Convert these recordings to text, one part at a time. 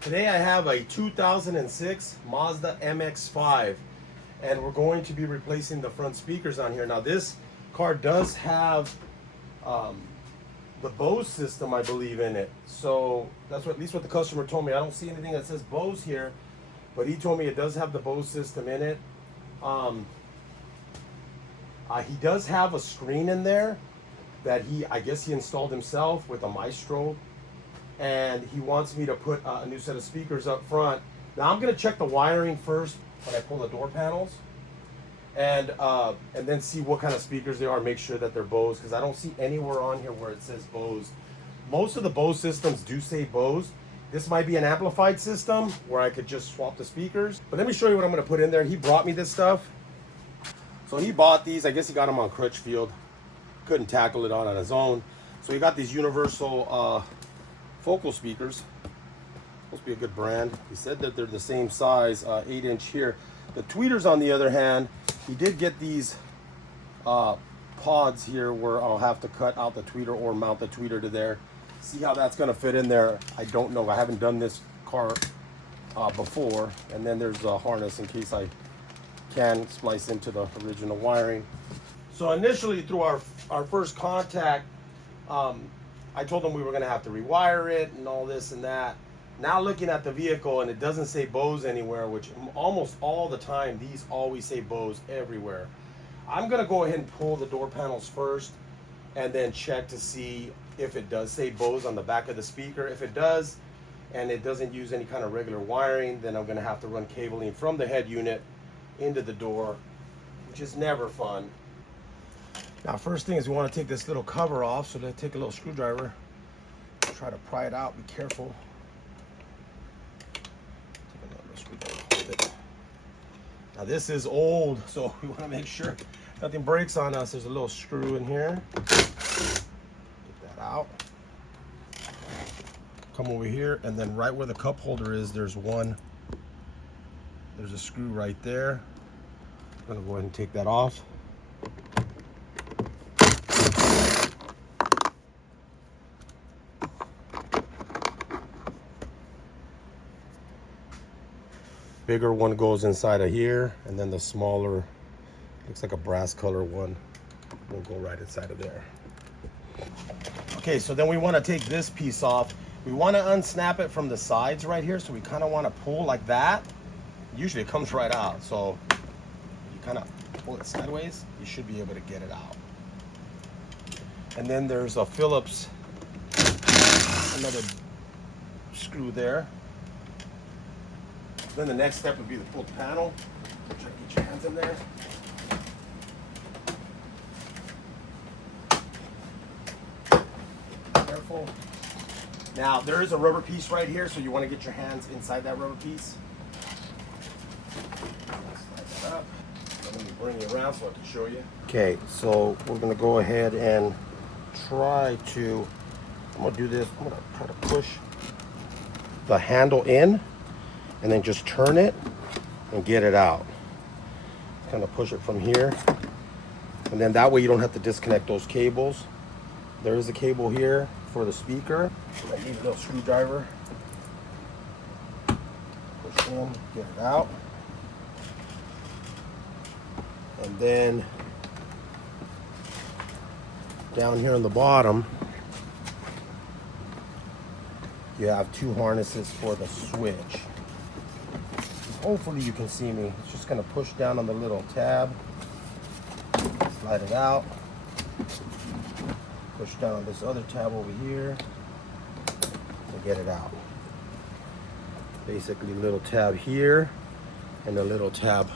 Today I have a 2006 Mazda MX-5 and we're going to be replacing the front speakers on here. Now this car does have the Bose system, I believe, in it. So that's what, at least what the customer told me. I don't see anything that says Bose here, but he told me it does have the Bose system in it. He does have a screen in there that I guess he installed himself with a Maestro, and he wants me to put a new set of speakers up front. Now I'm gonna check the wiring first when I pull the door panels, and then see what kind of speakers they are, make sure that they're Bose, because I don't see anywhere on here where it says Bose. Most of the Bose systems do say Bose. This might be an amplified system where I could just swap the speakers. But let me show you what I'm gonna put in there. He brought me this stuff. So he bought these, I guess he got them on Crutchfield. Couldn't tackle it on his own. So he got these universal focal speakers. Supposed to be a good brand. He said that they're the same size, 8-inch here. The tweeters, on the other hand, he did get these pods here where I'll have to cut out the tweeter or mount the tweeter to there. See how that's gonna fit in there, I don't know. I haven't done this car before. And then there's a harness in case I can splice into the original wiring. So initially, through our first contact, I told them we were gonna have to rewire it and all this and that. Now looking at the vehicle, and it doesn't say Bose anywhere, which almost all the time, these always say Bose everywhere. I'm gonna go ahead and pull the door panels first and then check to see if it does say Bose on the back of the speaker. If it does, and it doesn't use any kind of regular wiring, then I'm gonna have to run cabling from the head unit into the door, which is never fun. Now, first thing is we want to take this little cover off, so let's take a little screwdriver, try to pry it out. Be careful. Take a little screwdriver with it. Now this is old, so we want to make sure nothing breaks on us. There's a little screw in here. Get that out. Come over here, and then right where the cup holder is, there's a screw right there. I'm gonna go ahead and take that off. Bigger one goes inside of here, and then the smaller, looks like a brass color one, will go right inside of there. Okay, so then we want to take this piece off. We want to unsnap it from the sides right here, so we kind of want to pull like that. Usually it comes right out, so you kind of pull it sideways, you should be able to get it out. And then there's a Phillips, another screw there. Then the next step would be to pull the panel. Try to get your hands in there. Careful. Now there is a rubber piece right here, so you want to get your hands inside that rubber piece. Slide that up. Let me bring it around so I can show you. Okay, so we're gonna go ahead and try to, I'm gonna do this, I'm gonna try to push the handle in and then just turn it and get it out. Kind of push it from here. And then that way you don't have to disconnect those cables. There is a cable here for the speaker. I need a little screwdriver. Push in, get it out. And then down here on the bottom, you have two harnesses for the switch. Hopefully you can see me. It's just gonna push down on the little tab, slide it out, push down on this other tab over here to get it out. Basically, little tab here and a little tab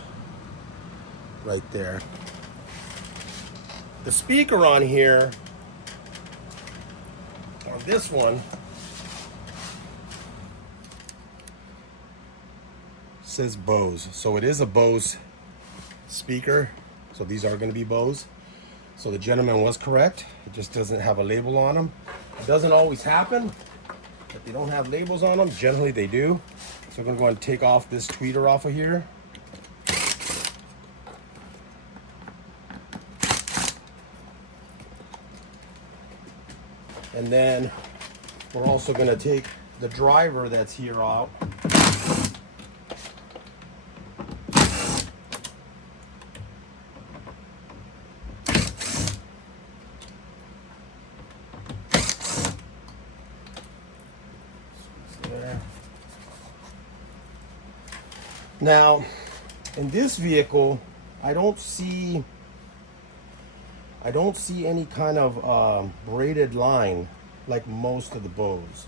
right there. The speaker on here, on this one, says Bose. So it is a Bose speaker. So these are going to be Bose. So the gentleman was correct. It just doesn't have a label on them. It doesn't always happen that they don't have labels on them. Generally they do. So we're going to go ahead and take off this tweeter off of here. And then we're also going to take the driver that's here out. Now, in this vehicle, I don't see any kind of braided line like most of the Bose.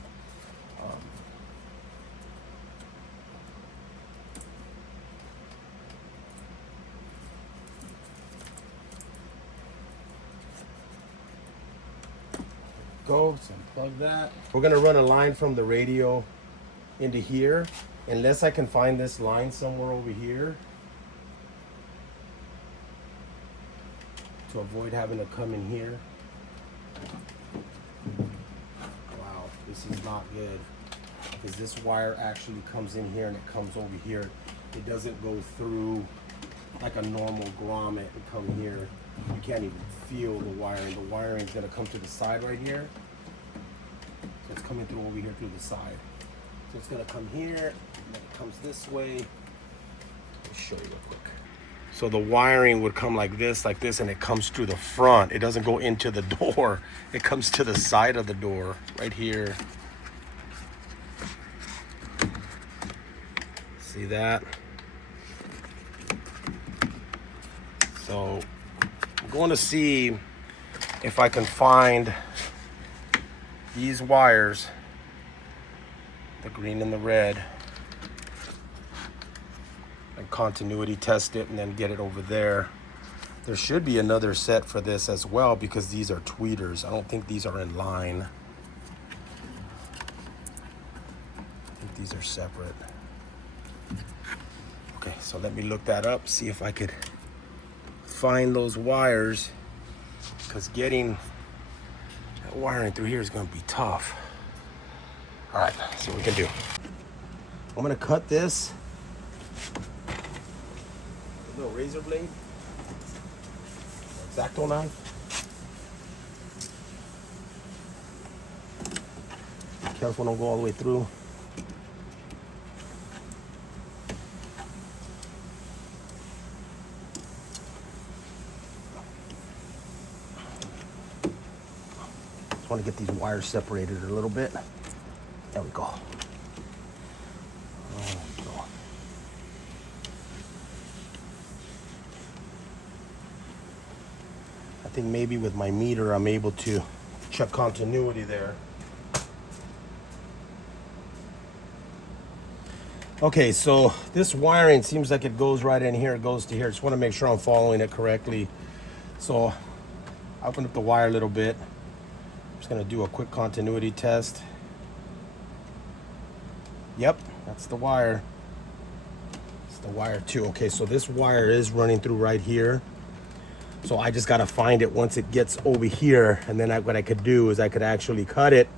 Go, so unplug that. We're gonna run a line from the radio into here, unless I can find this line somewhere over here to avoid having to come in here. Wow, this is not good, because this wire actually comes in here and it comes over here. It doesn't go through like a normal grommet and come here. You can't even feel the wiring. The wiring is gonna come to the side right here. So it's coming through over here through the side. So it's gonna come here, and then it comes this way. I'll show you real quick. So the wiring would come like this, and it comes through the front. It doesn't go into the door. It comes to the side of the door, right here. See that? So I'm going to see if I can find these wires, the green and the red, and continuity test it and then get it over there. There should be another set for this as well, because these are tweeters. I don't think these are in line. I think these are separate. Okay, so let me look that up, see if I could find those wires, because getting that wiring through here is going to be tough. All right, see what we can do. I'm going to cut this. A little razor blade, X-Acto knife. Careful, don't go all the way through. Just want to get these wires separated a little bit. There we go. I think maybe with my meter I'm able to check continuity there. Okay, so this wiring seems like it goes right in here, it goes to here. Just want to make sure I'm following it correctly. So I opened up the wire a little bit. I'm just going to do a quick continuity test. Yep, that's the wire. It's the wire too. Okay, so this wire is running through right here. So I just got to find it once it gets over here, and then what I could do is I could actually cut it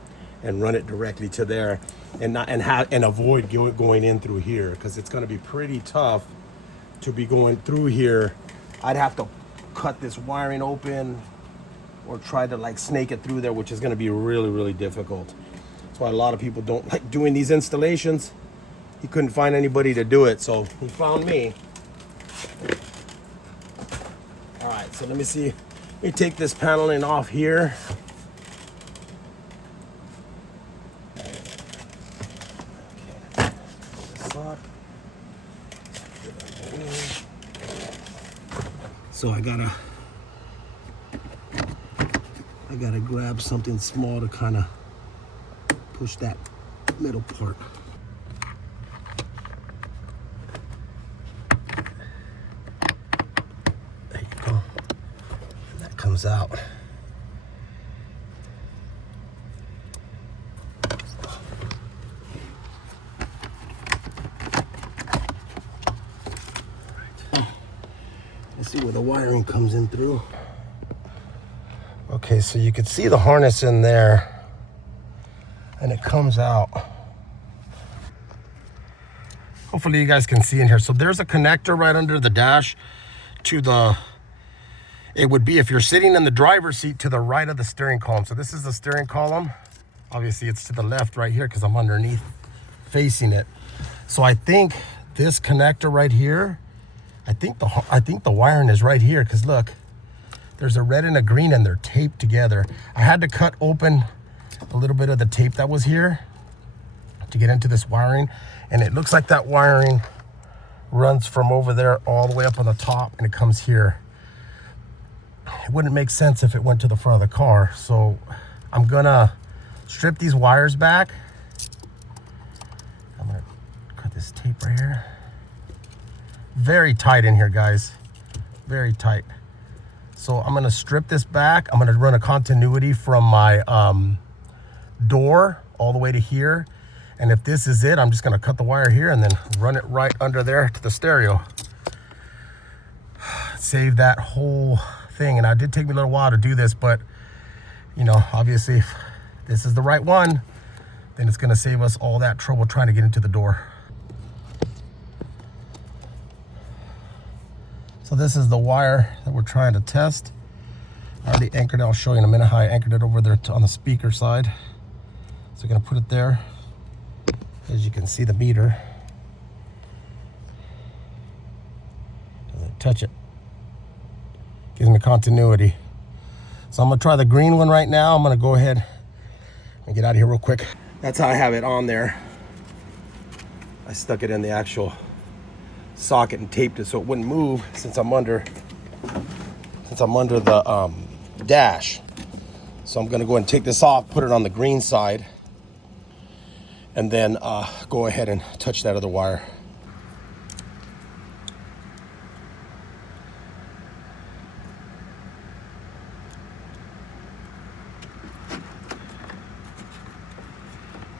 and run it directly to there, and avoid going in through here, because it's going to be pretty tough to be going through here. I'd have to cut this wiring open or try to like snake it through there, which is going to be really, really difficult. That's why a lot of people don't like doing these installations. He couldn't find anybody to do it, so he found me. All right, so let me see. Let me take this paneling off here. Okay. So I gotta grab something small to kind of push that middle part. There you go. And that comes out. Right. Let's see where the wiring comes in through. Okay, so you can see the harness in there, and it comes out. Hopefully you guys can see in here. So there's a connector right under the dash to the, it would be if you're sitting in the driver's seat to the right of the steering column. So this is the steering column Obviously it's to the left right here because I'm underneath facing it. So I think this connector right here, I think the wiring is right here, because look, there's a red and a green and they're taped together. I had to cut open a little bit of the tape that was here to get into this wiring, and it looks like that wiring runs from over there all the way up on the top and it comes here. It wouldn't make sense if it went to the front of the car, so I'm gonna strip these wires back. I'm gonna cut this tape right here. Very tight in here, guys, very tight. So I'm gonna strip this back. I'm gonna run a continuity from my door all the way to here. And if this is it, I'm just gonna cut the wire here and then run it right under there to the stereo. Save that whole thing. And it did take me a little while to do this, but you know, obviously if this is the right one, then it's gonna save us all that trouble trying to get into the door. So this is the wire that we're trying to test. I already anchored it. I'll show you in a minute how I anchored it over there on the speaker side. So we're gonna put it there. As you can see, the meter doesn't touch it. Gives me continuity. So I'm gonna try the green one right now. I'm gonna go ahead and get out of here real quick. That's how I have it on there. I stuck it in the actual socket and taped it so it wouldn't move since I'm under the dash. So I'm gonna go ahead and take this off, put it on the green side, and then go ahead and touch that other wire.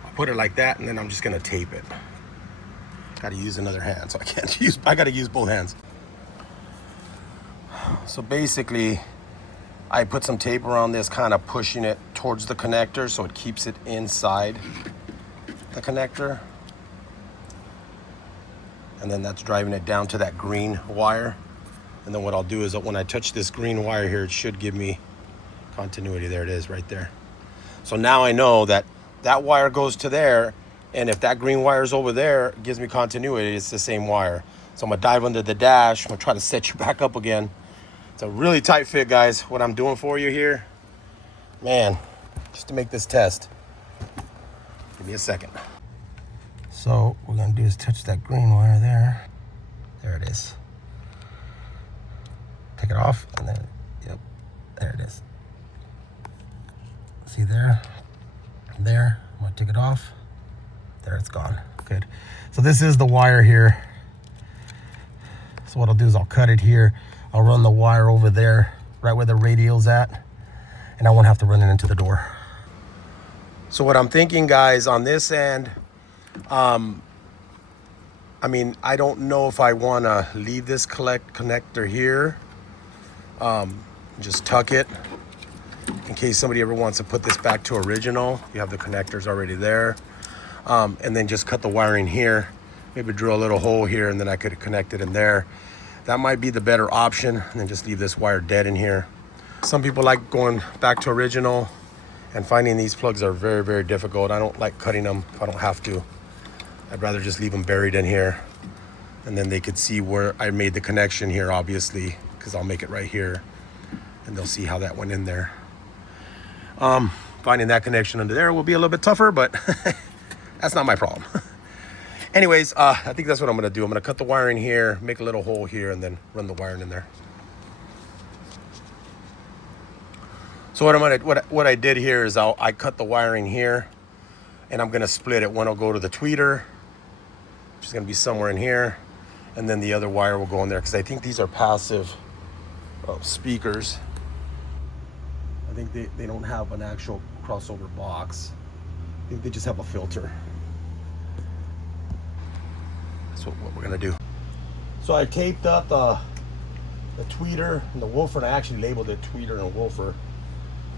I'll put it like that, and then I'm just gonna tape it. Gotta use another hand, so I gotta use both hands. So basically, I put some tape around this, kind of pushing it towards the connector so it keeps it inside the connector. And then that's driving it down to that green wire. And then what I'll do is that when I touch this green wire here, it should give me continuity. There it is right there. So now I know that that wire goes to there, and if that green wire is over there, it gives me continuity. It's the same wire. So I'm gonna dive under the dash. I'm gonna try to set you back up again. It's a really tight fit, guys, what I'm doing for you here. Man, just to make this test. Give me a second. So what we're gonna do is touch that green wire there. There it is. Take it off, and then, yep, there it is. See there? There, I'm gonna take it off. There, it's gone. Good. So this is the wire here. So what I'll do is I'll cut it here. I'll run the wire over there, right where the radial's at, and I won't have to run it into the door. So what I'm thinking, guys, on this end, I mean, I don't know if I want to leave this connector here. Just tuck it in case somebody ever wants to put this back to original. You have the connectors already there. And then just cut the wiring here, maybe drill a little hole here, and then I could connect it in there. That might be the better option, and then just leave this wire dead in here. Some people like going back to original, and finding these plugs are very, very difficult. I don't like cutting them if I don't have to. I'd rather just leave them buried in here, and then they could see where I made the connection here, obviously, because I'll make it right here, and they'll see how that went in there. Finding that connection under there will be a little bit tougher, but that's not my problem. Anyways, I think that's what I'm gonna do. I'm gonna cut the wiring here, make a little hole here, and then run the wiring in there. So what I did here is I cut the wiring here, and I'm gonna split it. One will go to the tweeter, which is gonna be somewhere in here, and then the other wire will go in there, because I think these are passive speakers. I think they don't have an actual crossover box. I think they just have a filter. That's what we're gonna do. So I taped up the tweeter and the woofer, and I actually labeled it tweeter and woofer,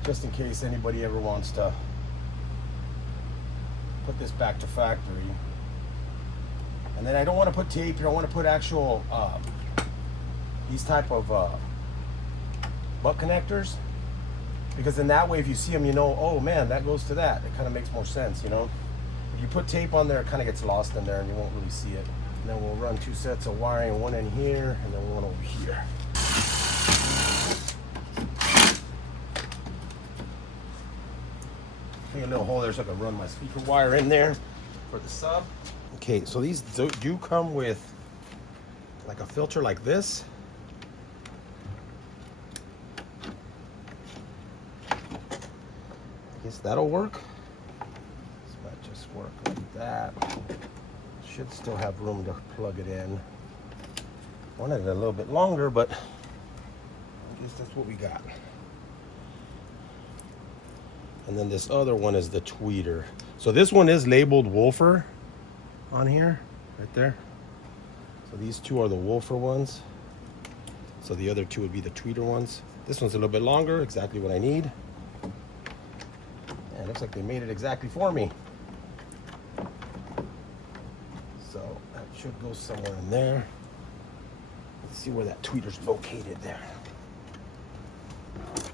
just in case anybody ever wants to put this back to factory. And then I don't want to put tape here. I want to put actual these type of butt connectors. Because in that way, if you see them, you know, oh man, that goes to that. It kind of makes more sense, you know. If you put tape on there, it kind of gets lost in there and you won't really see it. And then we'll run 2 sets of wiring, one in here and then one over here. Make a little hole there so I can run my speaker wire in there for the sub. Okay, so these do come with like a filter like this. I guess that'll work. This might just work like that. Should still have room to plug it in. Wanted it a little bit longer, but I guess that's what we got. And then this other one is the tweeter. So this one is labeled woofer on here, right there. So these two are the woofer ones. So the other two would be the tweeter ones. This one's a little bit longer, exactly what I need. And it looks like they made it exactly for me. So that should go somewhere in there. Let's see where that tweeter's located there.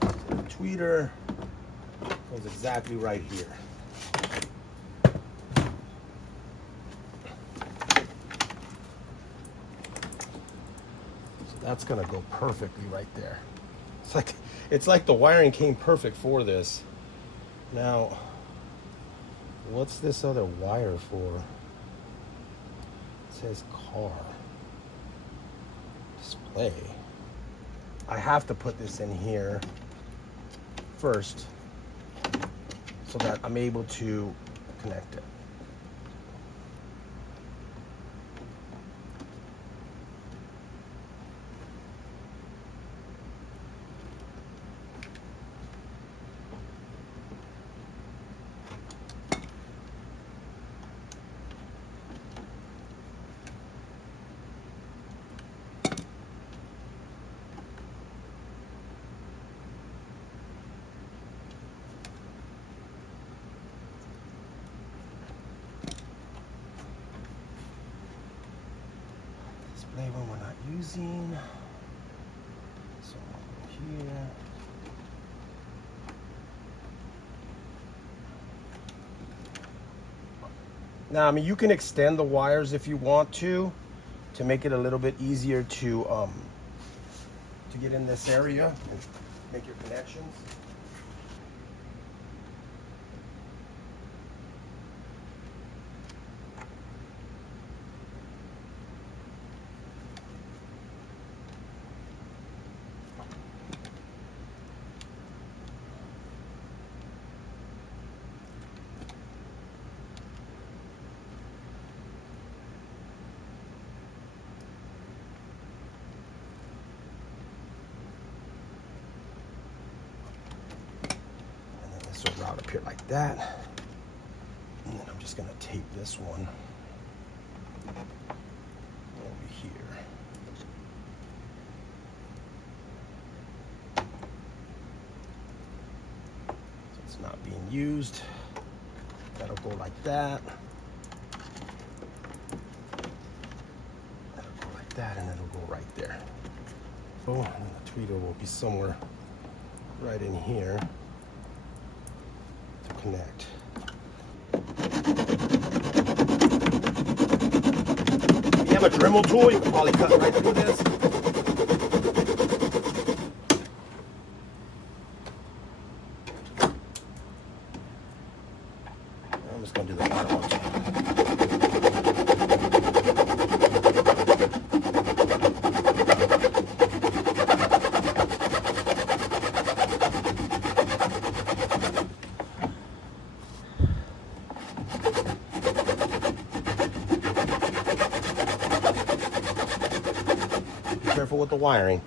So the tweeter goes exactly right here. So that's gonna go perfectly right there. It's like the wiring came perfect for this. Now, what's this other wire for? It says car display. I have to put this in here first so that I'm able to connect it. Display one we're not using. So here. Now, I mean, you can extend the wires if you want to make it a little bit easier to get in this area and make your connections. So route up here like that, and then I'm just gonna tape this one over here. So it's not being used. That'll go like that. That'll go like that, and it'll go right there. Oh, and the tweeter will be somewhere right in here. Connect. If you have a Dremel tool, you can probably cut right through this. I'm just going to do the bottom one. Careful with the wiring.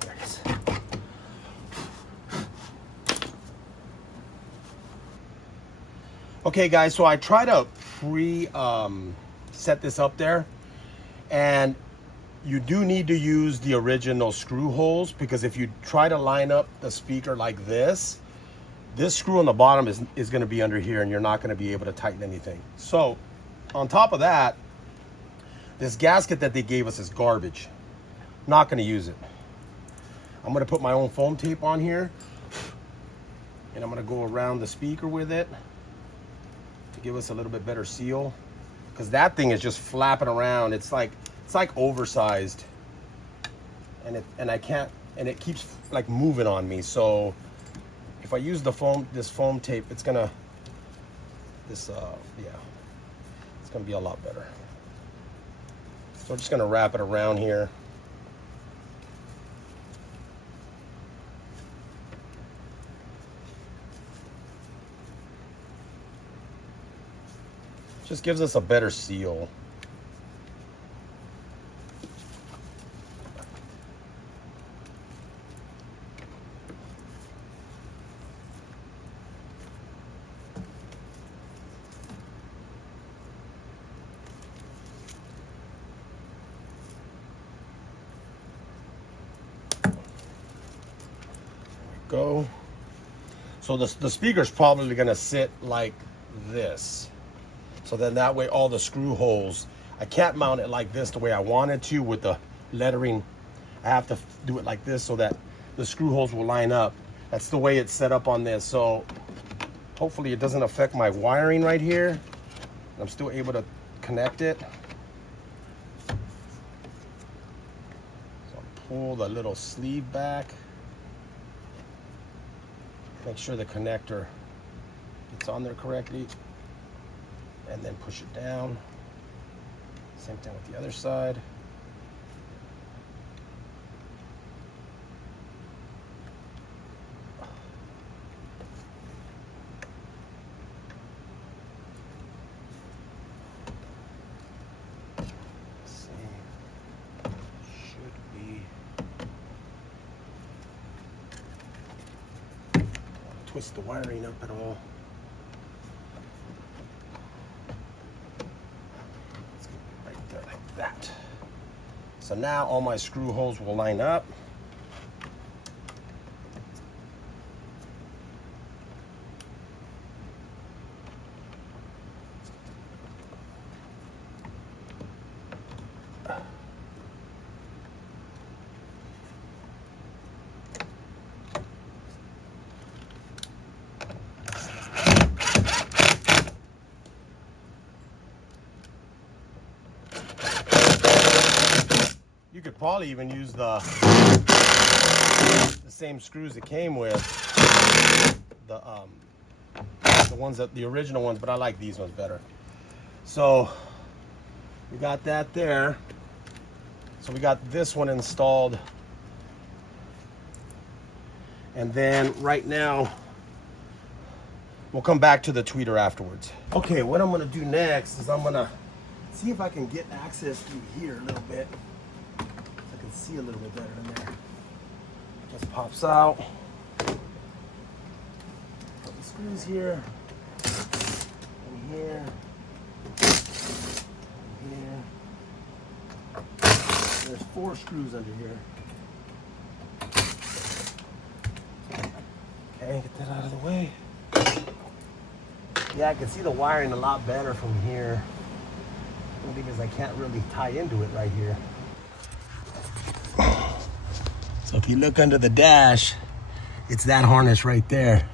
There it is. Okay guys, so I try to set this up there, and you do need to use the original screw holes, because if you try to line up the speaker like this screw on the bottom is going to be under here, and you're not going to be able to tighten anything. So on top of that, This gasket that they gave us is garbage. Not gonna use it. I'm gonna put my own foam tape on here, and I'm gonna go around the speaker with it to give us a little bit better seal, because that thing is just flapping around. It's like oversized, and I can't, and it keeps like moving on me. So if I use this foam tape, it's gonna it's gonna be a lot better. So I'm just gonna wrap it around here. Just gives us a better seal. Go. So the speaker's probably gonna sit like this. So then that way all the screw holes, I can't mount it like this the way I wanted to with the lettering. I have to do it like this so that the screw holes will line up. That's the way it's set up on this. So hopefully it doesn't affect my wiring right here. I'm still able to connect it. So I'll pull the little sleeve back. Make sure the connector gets on there correctly. And then push it down. Same thing with the other side. Let's see. Should be. Don't want to twist the wiring up at all. That. So now all my screw holes will line up. You could probably even use the same screws it came with, the ones that the original ones, but I like these ones better. So we got that there. So we got this one installed, and then right now we'll come back to the tweeter afterwards. Okay, what I'm gonna do next is I'm gonna see if I can get access through here a little bit. See a little bit better in there. Just pops out. Put the screws here, and here, and here. There's 4 screws under here. Okay, get that out of the way. Yeah, I can see the wiring a lot better from here. The thing is I can't really tie into it right here. So if you look under the dash, it's that harness right there.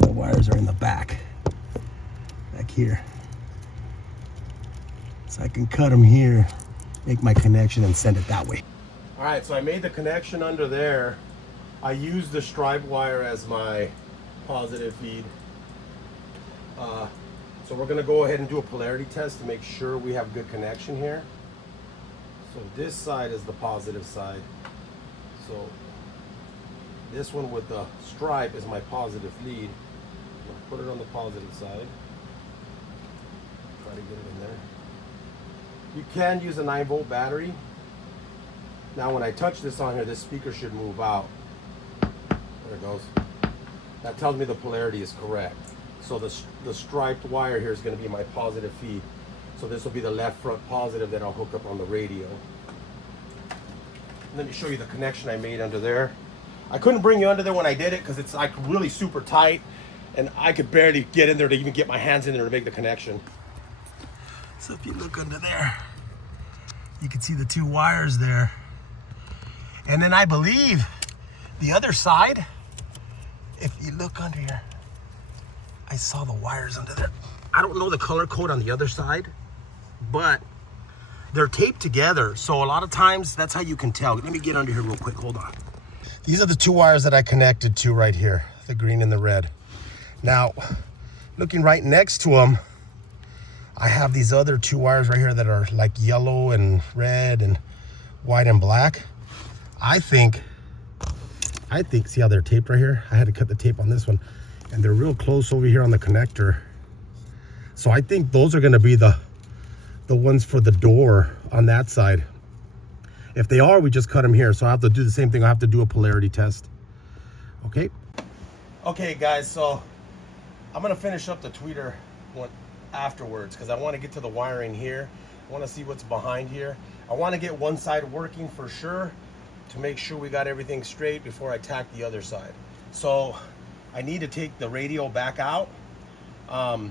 The wires are in the back here. So I can cut them here, make my connection, and send it that way. All right, so I made the connection under there. I used the stripe wire as my positive feed. So we're gonna go ahead and do a polarity test to make sure we have good connection here. So this side is the positive side. So this one with the stripe is my positive lead. I'll put it on the positive side. Try to get it in there. You can use a 9-volt battery. Now when I touch this on here, this speaker should move out. There it goes. That tells me the polarity is correct. So the striped wire here is going to be my positive feed. So this will be the left front positive that I'll hook up on the radio. Let me show you the connection I made under there. I couldn't bring you under there when I did it because it's like really super tight, and I could barely get in there to even get my hands in there to make the connection. So if you look under there, you can see the two wires there. And then I believe the other side, if you look under here, I saw the wires under there. I don't know the color code on the other side, but they're taped together. So a lot of times that's how you can tell. Let me get under here real quick, hold on. These are the two wires that I connected to right here, the green and the red. Now, looking right next to them, I have these other two wires right here that are like yellow and red and white and black. I think, see how they're taped right here? I had to cut the tape on this one, and they're real close over here on the connector. So I think those are gonna be the ones for the door on that side. If they are, we just cut them here. So I have to do the same thing. I have to do a polarity test. Okay. Okay, guys, so I'm gonna finish up the tweeter one afterwards because I want to get to the wiring here. I want to see what's behind here. I want to get one side working for sure to make sure we got everything straight before I tack the other side. So I need to take the radio back out. I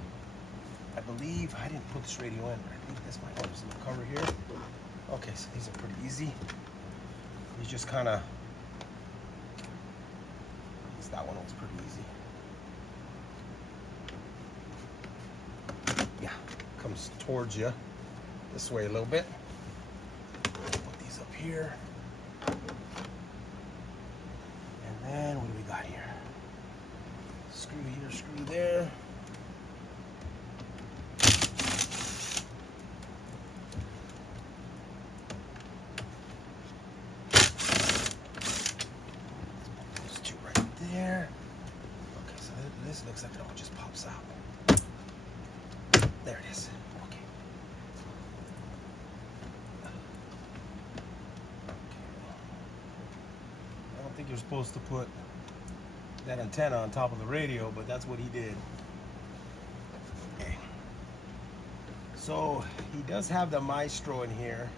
believe I didn't put this radio in. I think this might have some cover here. Okay, so these are pretty easy. You just kind of, that one was pretty easy. Yeah, comes towards you this way a little bit. Put these up here. And then what do we got here? Screw here, screw there. Those two right there. Okay, so this looks like it all just pops out. There it is. Okay. I don't think you're supposed to put that antenna on top of the radio, but that's what he did. Okay. So he does have the Maestro in here,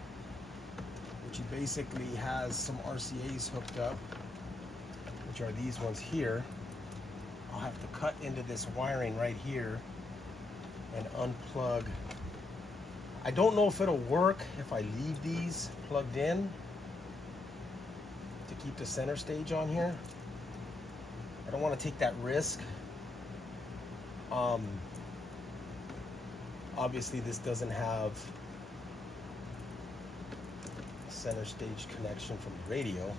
which he basically has some RCAs hooked up, which are these ones here. I'll have to cut into this wiring right here and unplug. I don't know if it'll work if I leave these plugged in to keep the center stage on here. I don't want to take that risk. Obviously this doesn't have a center stage connection from the radio.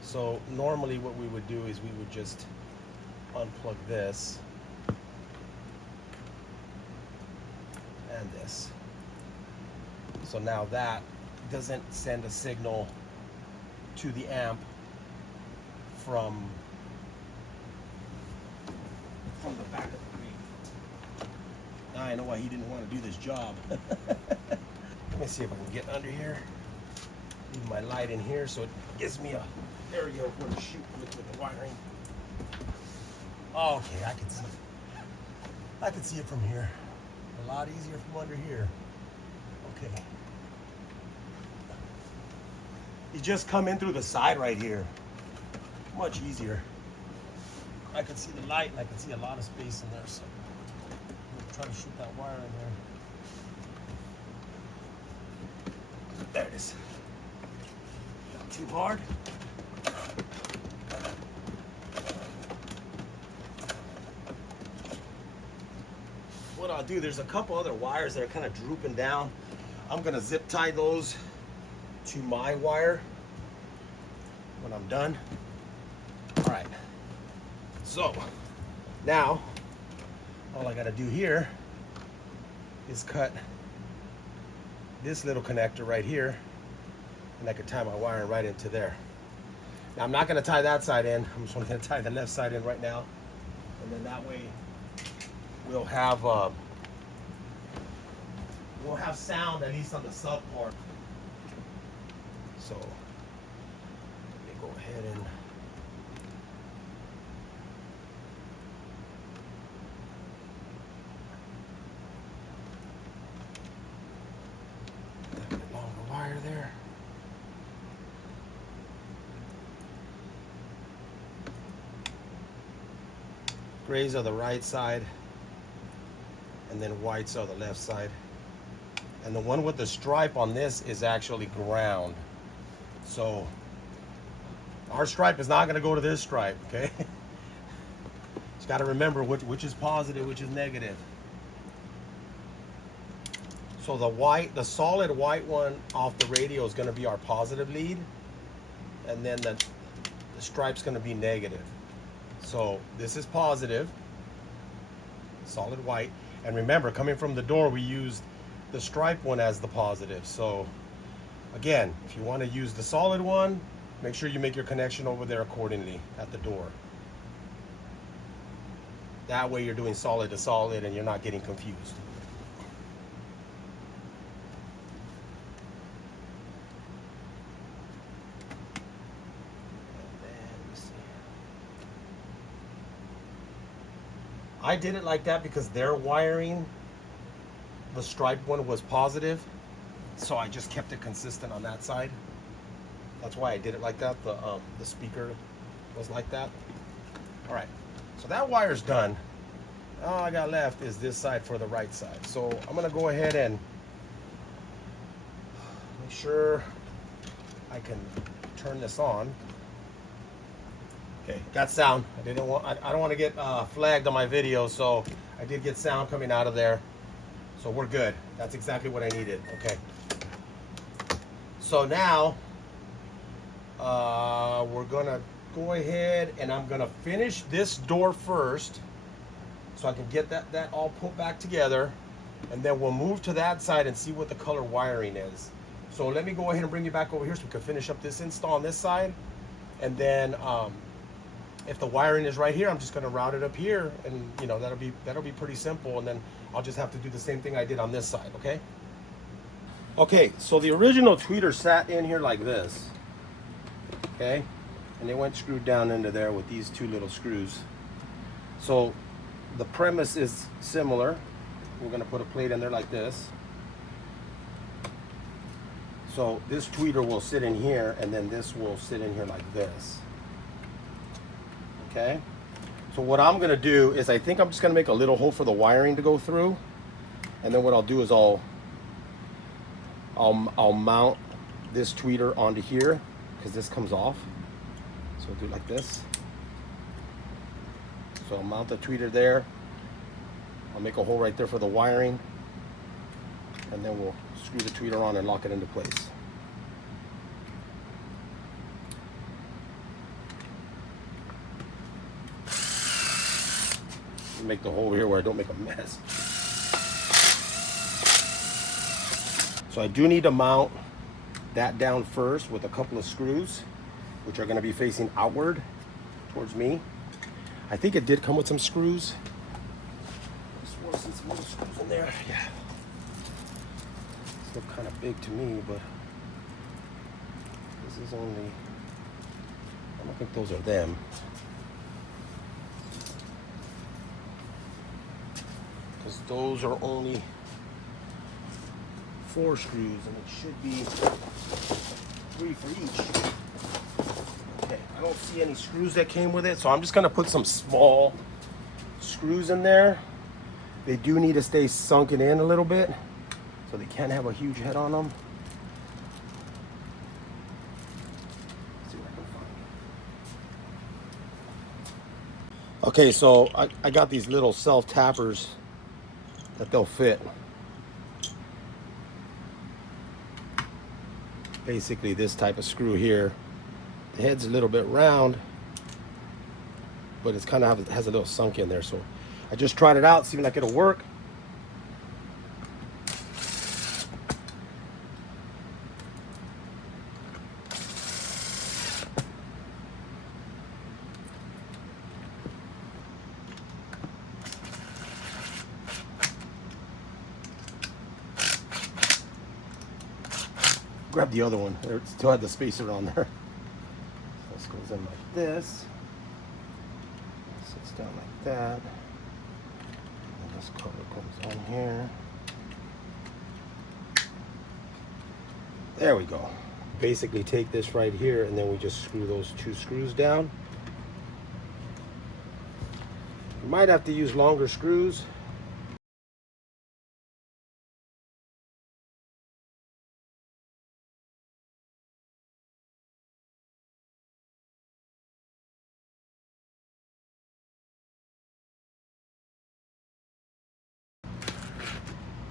So normally what we would do is we would just unplug this and this. So now that doesn't send a signal to the amp from the back of the green. Now I know why he didn't want to do this job. Let me see if I can get under here. Leave my light in here so it gives me a area where to shoot with the wiring. Okay, I can see it. I can see it from here. A lot easier from under here. Okay. You just come in through the side right here. Much easier. I can see the light and I can see a lot of space in there, so I'm gonna try to shoot that wire in there. There it is. Not too hard. What I'll do, there's a couple other wires that are kind of drooping down. I'm gonna zip tie those to my wire when I'm done. All right, so now all I gotta do here is cut this little connector right here, and I can tie my wiring right into there. Now I'm not gonna tie that side in, I'm just gonna tie the left side in right now, and then that way we'll have sound at least on the sub part. So let me go ahead and get along the wire there. Grays are the right side, and then whites are the left side. And the one with the stripe on this is actually ground. So our stripe is not going to go to this stripe, okay? Just got to remember which is positive, which is negative. So the solid white one off the radio is going to be our positive lead, and then the stripe's going to be negative. So this is positive, solid white. And remember, coming from the door, we used the stripe one as the positive. So again, if you want to use the solid one, make sure you make your connection over there accordingly at the door. That way you're doing solid to solid and you're not getting confused. I did it like that because their wiring, the striped one was positive, so I just kept it consistent on that side. That's why I did it like that. The speaker was like that. All right, so that wire's done. All I got left is this side for the right side. So I'm gonna go ahead and make sure I can turn this on. Okay, got sound. I don't want to get flagged on my video, so I did get sound coming out of there. So we're good. That's exactly what I needed. Okay. So now we're gonna go ahead and I'm gonna finish this door first, so I can get that all put back together, and then we'll move to that side and see what the color wiring is. So let me go ahead and bring you back over here so we can finish up this install on this side, and then if the wiring is right here, I'm just gonna route it up here, and you know, that'll be pretty simple, and then I'll just have to do the same thing I did on this side, okay? Okay, so the original tweeter sat in here like this, okay? And it went screwed down into there with these two little screws. So the premise is similar. We're gonna put a plate in there like this. So this tweeter will sit in here, and then this will sit in here like this. Okay, so what I'm gonna do is I think I'm just gonna make a little hole for the wiring to go through, and then what I'll do is I'll mount this tweeter onto here, because this comes off. So I'll do it like this. So I'll mount the tweeter there. I'll make a hole right there for the wiring, and then we'll screw the tweeter on and lock it into place. Make the hole here where I don't make a mess. So I do need to mount that down first with a couple of screws, which are going to be facing outward towards me. I think it did come with some screws. I swore I seen some little screws in there. Yeah. These look kind of big to me, but this is only, I don't think those are them. Because those are only 4 screws, and it should be 3 for each. Okay, I don't see any screws that came with it, so I'm just gonna put some small screws in there. They do need to stay sunken in a little bit, so they can't have a huge head on them. Let's see what I can find. Okay, so I got these little self-tappers that they'll fit. Basically this type of screw here. The head's a little bit round, but it's kind of has a little sunk in there. So I just tried it out, seeing like it'll work. Grab the other one. It still had the spacer on there. So this goes in like this. Sits down like that. And this cover comes on here. There we go. Basically take this right here, and then we just screw those 2 screws down. You might have to use longer screws.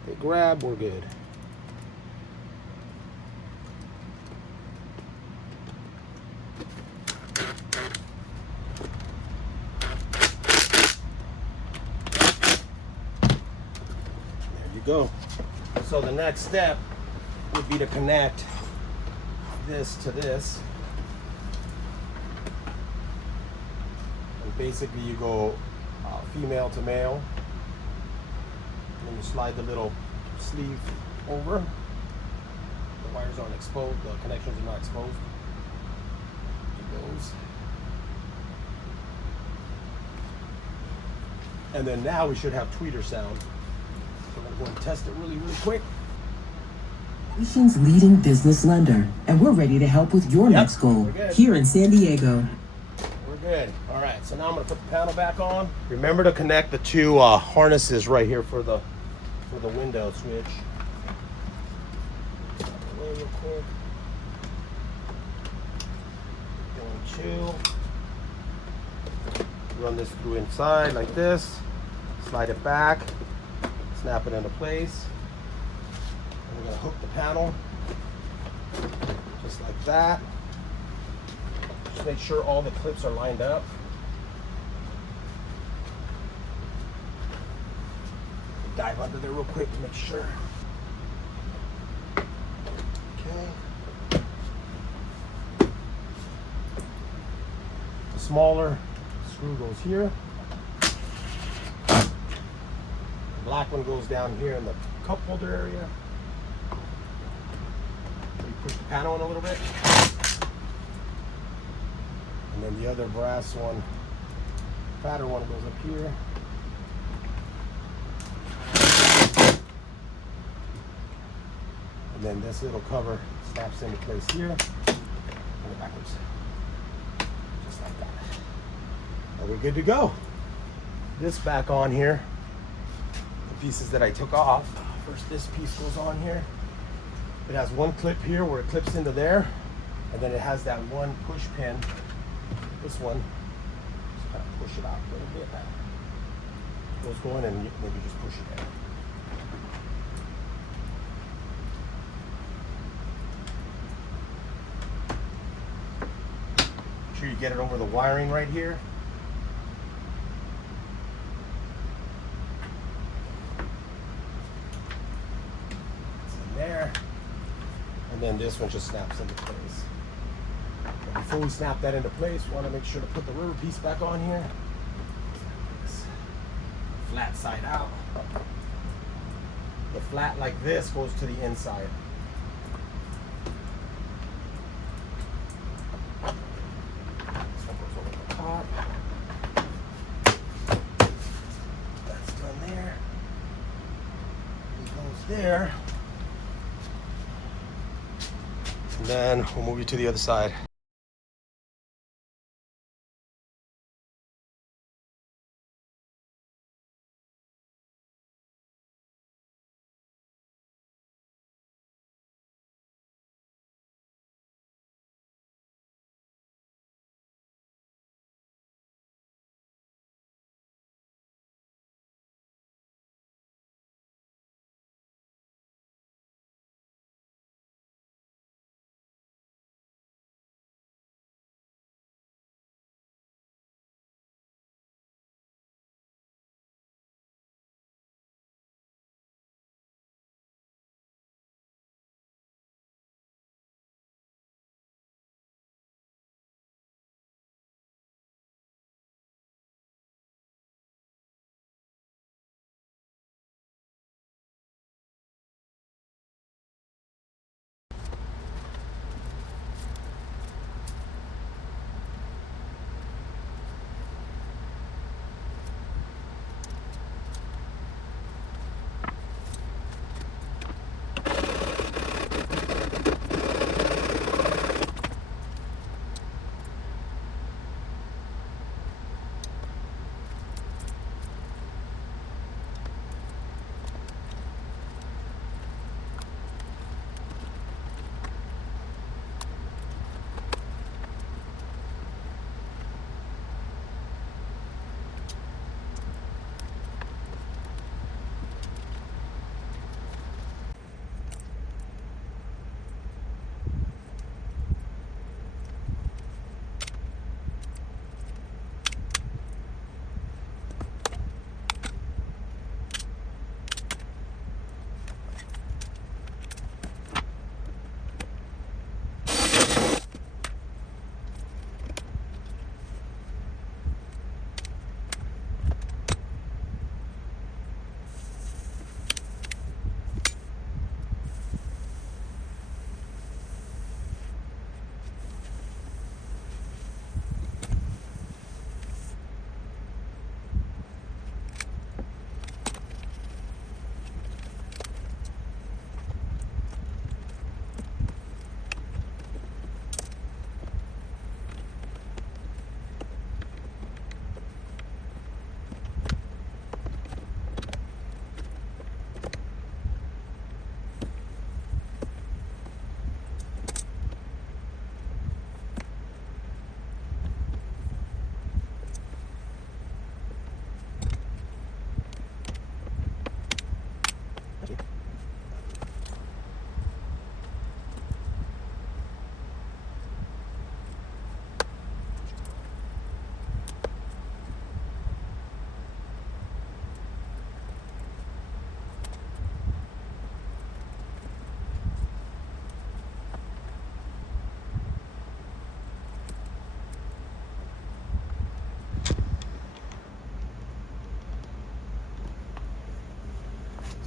They grab, we're good. There you go. So the next step would be to connect this to this. And basically you go female to male. And then you slide the little sleeve over. The wires aren't exposed, the connections are not exposed. It goes. And then now we should have tweeter sound. So we're going to go and test it really quick. Nation's leading business lender, and we're ready to help with your next goal here in San Diego. We're good. All right, so now I'm going to put the panel back on. Remember to connect the two harnesses right here for the window switch. Out of the way real quick. Going two. Run this through inside like this. Slide it back. Snap it into place. And we're going to hook the panel just like that. Just make sure all the clips are lined up. Dive under there real quick to make sure. Okay. The smaller screw goes here. The black one goes down here in the cup holder area. You push the panel in a little bit. And then the other brass one, fatter one, goes up here. And then this little cover snaps into place here. And it backwards. Just like that. And we're good to go. This back on here. The pieces that I took off. First, this piece goes on here. It has one clip here where it clips into there. And then it has that one push pin. This one, just kind of push it out a little bit. Goes going and maybe just push it in. Make sure you get it over the wiring right here. It's in there. And then this one just snaps into place. But before we snap that into place, we want to make sure to put the rubber piece back on here. Flat side out. The flat like this goes to the inside. This one goes over the top. That's done there. It goes there. And then we'll move you to the other side.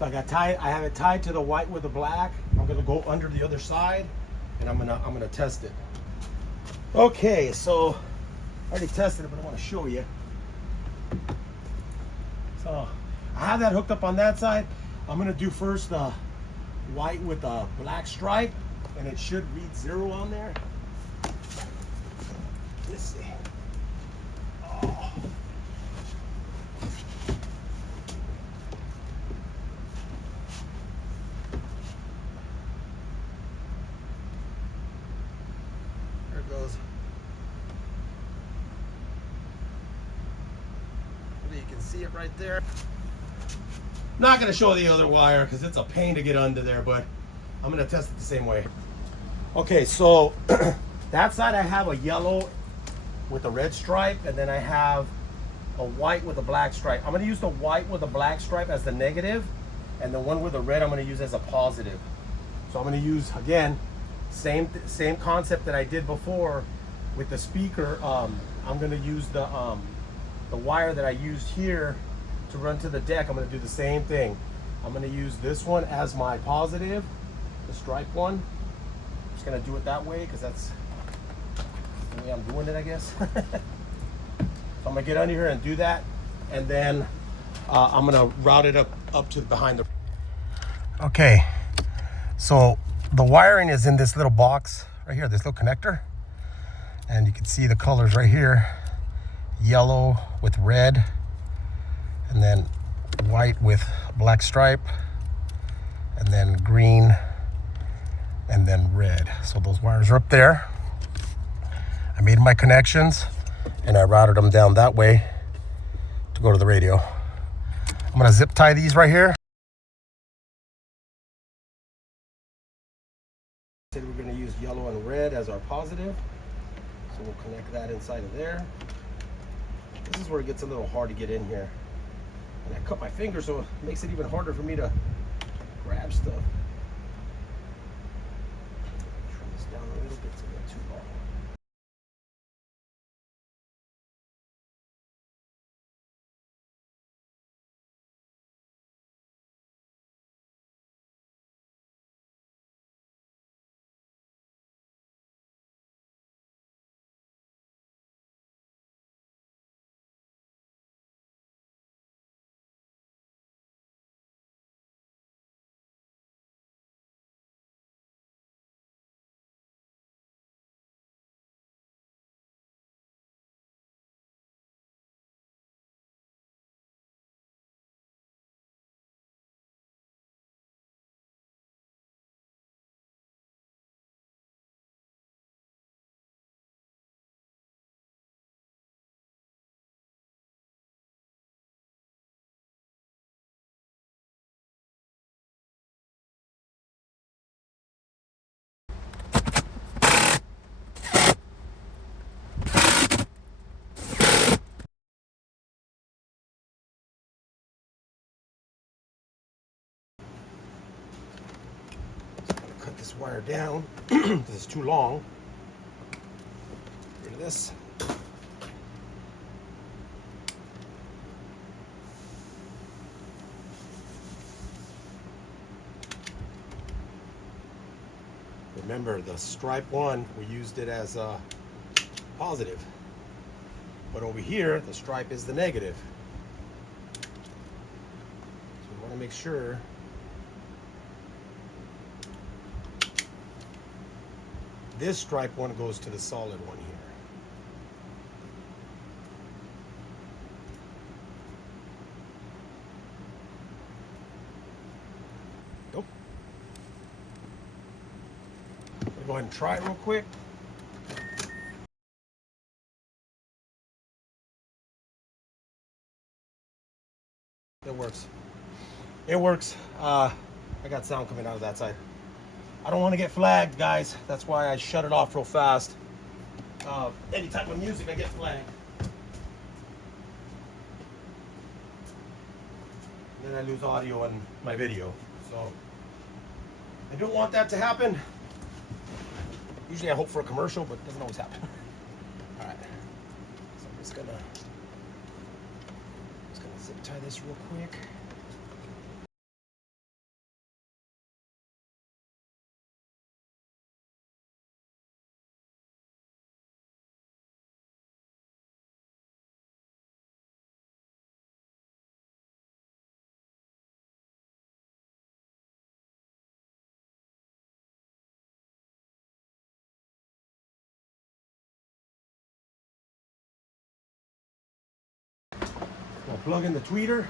So I have it tied to the white with the black. I'm gonna go under the other side and I'm gonna test it. Okay, so I already tested it, but I want to show you. So I have that hooked up on that side. I'm gonna do first the white with the black stripe, and it should read 0 on there. Let's see. Oh. There it goes. You can see it right there. Not going to show the other wire because it's a pain to get under there, but I'm going to test it the same way. Okay, so that side I have a yellow with a red stripe, and then I have a white with a black stripe. I'm going to use the white with a black stripe as the negative, and the one with the red I'm going to use as a positive. So I'm going to use, again, same concept that I did before with the speaker. I'm going to use the wire that I used here to run to the deck. I'm going to do the same thing. I'm going to use this one as my positive, the stripe one. I'm just going to do it that way because that's the way I'm doing it, I guess. So I'm going to get under here and do that, and then I'm going to route it up to behind the... Okay, so the wiring is in this little box right here, this little connector, and you can see the colors right here. Yellow with red, and then white with black stripe, and then green, and then red. So those wires are up there. I made my connections and I routed them down that way to go to the radio. I'm gonna zip tie these right here. Said we're gonna use yellow and red as our positive, so we'll connect that inside of there. This is where it gets a little hard to get in here. And I cut my finger, so it makes it even harder for me to grab stuff. Trim this down a little bit so it's not too long. Cut this wire down because it's too long. Get rid of this. Remember, the stripe one, we used it as a positive, but over here the stripe is the negative. So we want to make sure this stripe one goes to the solid one here. Nope. I'll go ahead and try it real quick. It works. It works. I got sound coming out of that side. I don't want to get flagged, guys. That's why I shut it off real fast. Any type of music, I get flagged. Then I lose audio in my video. So I don't want that to happen. Usually I hope for a commercial, but it doesn't always happen. All right. So I'm just gonna zip tie this real quick. We'll plug in the tweeter.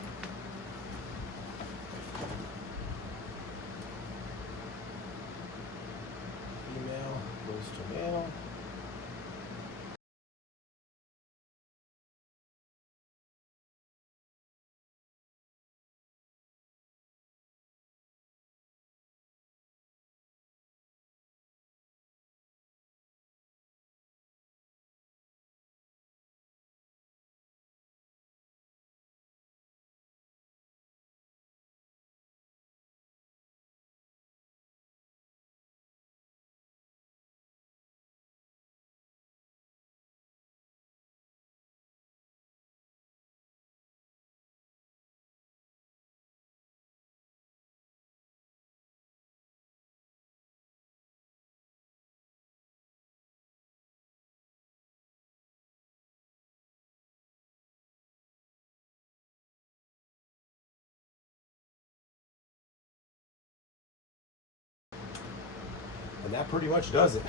Female goes to male. And that pretty much does it.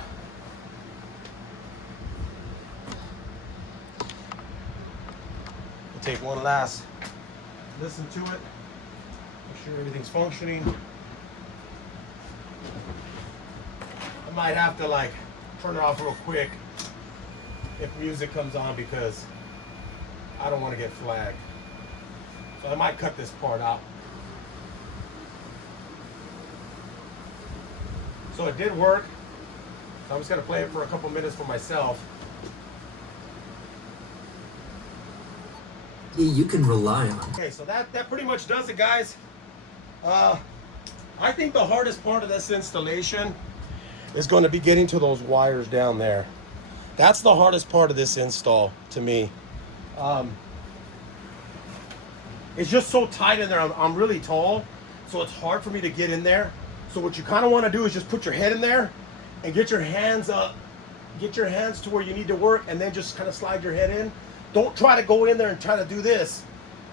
We'll take one last listen to it, make sure everything's functioning. I might have to like turn it off real quick if music comes on because I don't want to get flagged. So I might cut this part out. So it did work. So I'm just gonna play it for a couple minutes for myself. You can rely on. Okay, so that pretty much does it, guys. I think the hardest part of this installation is going to be getting to those wires down there. That's the hardest part of this install to me. It's just so tight in there. I'm really tall, so it's hard for me to get in there. So what you kind of want to do is just put your head in there and get your hands up, get your hands to where you need to work, and then just kind of slide your head in. Don't try to go in there and try to do this,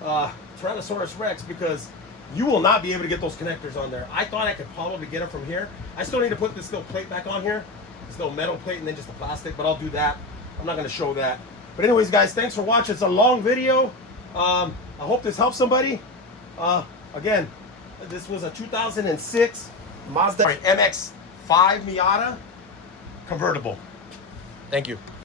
Tyrannosaurus Rex, because you will not be able to get those connectors on there. I thought I could probably get them from here. I still need to put this little plate back on here, this little metal plate, and then just the plastic, but I'll do that. I'm not going to show that. But anyways, guys, thanks for watching. It's a long video. I hope this helps somebody. Again, this was a 2006 Mazda MX-5 Miata convertible. Thank you.